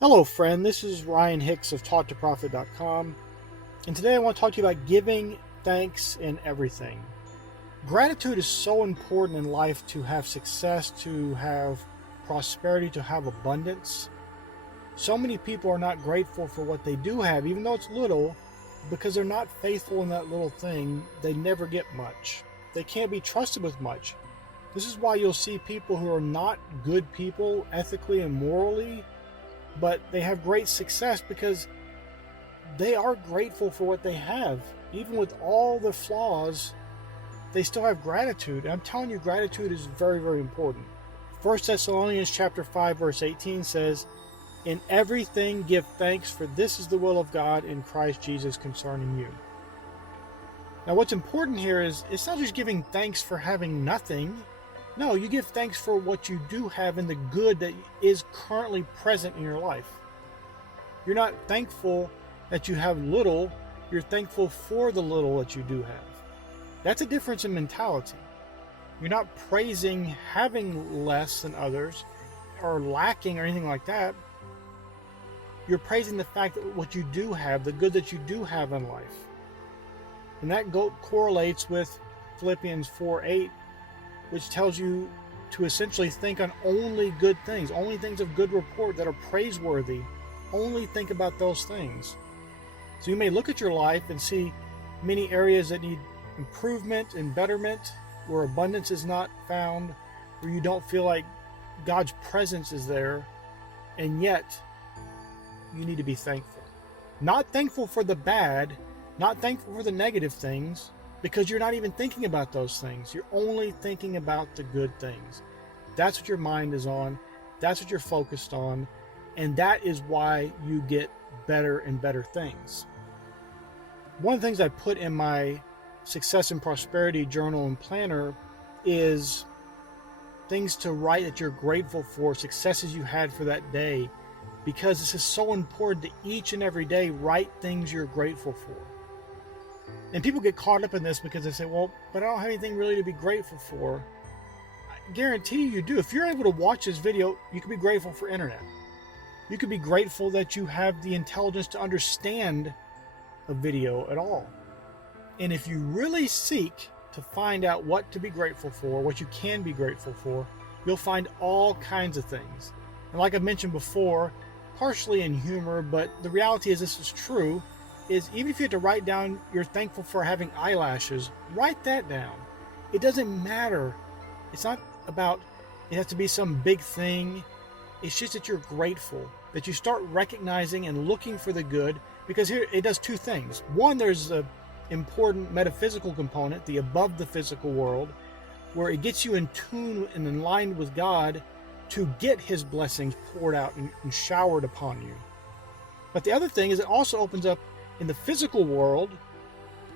Hello friend, this is Ryan Hicks of TaughtToProfit.com, and today I want to talk to you about giving thanks in everything. Gratitude is so important in life to have success, to have prosperity, to have abundance. So many people are not grateful for what they do have, even though it's little, because they're not faithful in that little thing. They never get much. They can't be trusted with much. This is why you'll see people who are not good people ethically and morally, but they have great success because they are grateful for what they have. Even with all the flaws, they still have gratitude. And I'm telling you, gratitude is very, very important. 1 Thessalonians chapter 5, verse 18 says, "In everything give thanks, for this is the will of God in Christ Jesus concerning you." Now what's important here is it's not just giving thanks for having nothing. No, you give thanks for what you do have and the good that is currently present in your life. You're not thankful that you have little, you're thankful for the little that you do have. That's a difference in mentality. You're not praising having less than others or lacking or anything like that. You're praising the fact that what you do have, the good that you do have in life. And that correlates with Philippians 4:8, which tells you to essentially think on only good things, only things of good report that are praiseworthy. Only think about those things. So you may look at your life and see many areas that need improvement and betterment, where abundance is not found, where you don't feel like God's presence is there, and yet you need to be thankful. Not thankful for the bad, not thankful for the negative things, because you're not even thinking about those things. You're only thinking about the good things. That's what your mind is on. That's what you're focused on. And that is why you get better and better things. One of the things I put in my success and prosperity journal and planner is things to write that you're grateful for, successes you had for that day, because this is so important to each and every day write things you're grateful for. And people get caught up in this because they say, well, but I don't have anything really to be grateful for. I guarantee you do. If you're able to watch this video, you can be grateful for internet. You could be grateful that you have the intelligence to understand a video at all. And if you really seek to find out what to be grateful for, what you can be grateful for, you'll find all kinds of things. And like I mentioned before, partially in humor, but the reality is this is true, is even if you have to write down you're thankful for having eyelashes, write that down. It doesn't matter. It's not about it has to be some big thing. It's just that you're grateful, that you start recognizing and looking for the good, because here it does two things. One, there's an important metaphysical component, the above the physical world, where it gets you in tune and in line with God to get His blessings poured out and showered upon you. But the other thing is it also opens up in the physical world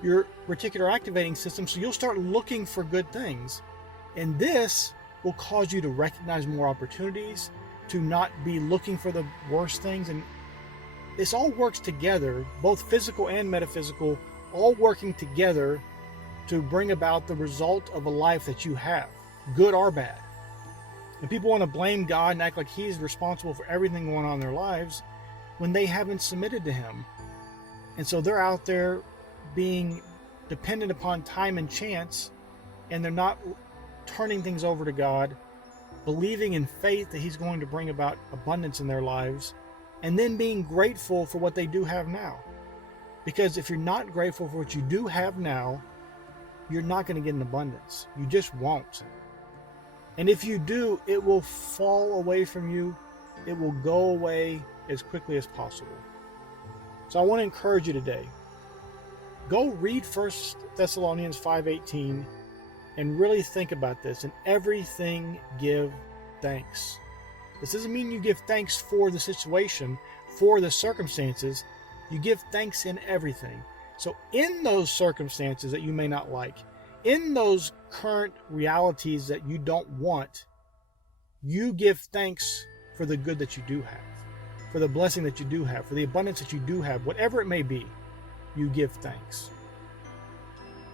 your reticular activating system, so you'll start looking for good things. And this will cause you to recognize more opportunities, to not be looking for the worst things. And this all works together, both physical and metaphysical, all working together to bring about the result of a life that you have, good or bad. And people want to blame God and act like He's responsible for everything going on in their lives when they haven't submitted to Him. And so they're out there being dependent upon time and chance, and they're not turning things over to God, believing in faith that He's going to bring about abundance in their lives, and then being grateful for what they do have now. Because if you're not grateful for what you do have now, you're not going to get an abundance. You just won't. And if you do, it will fall away from you. It will go away as quickly as possible. So I want to encourage you today. Go read 1 Thessalonians 5:18 and really think about this. In everything give thanks. This doesn't mean you give thanks for the situation, for the circumstances. You give thanks in everything. So in those circumstances that you may not like, in those current realities that you don't want, you give thanks for the good that you do have, for the blessing that you do have, for the abundance that you do have, whatever it may be, you give thanks.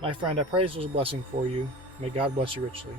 My friend, I pray this was a blessing for you. May God bless you richly.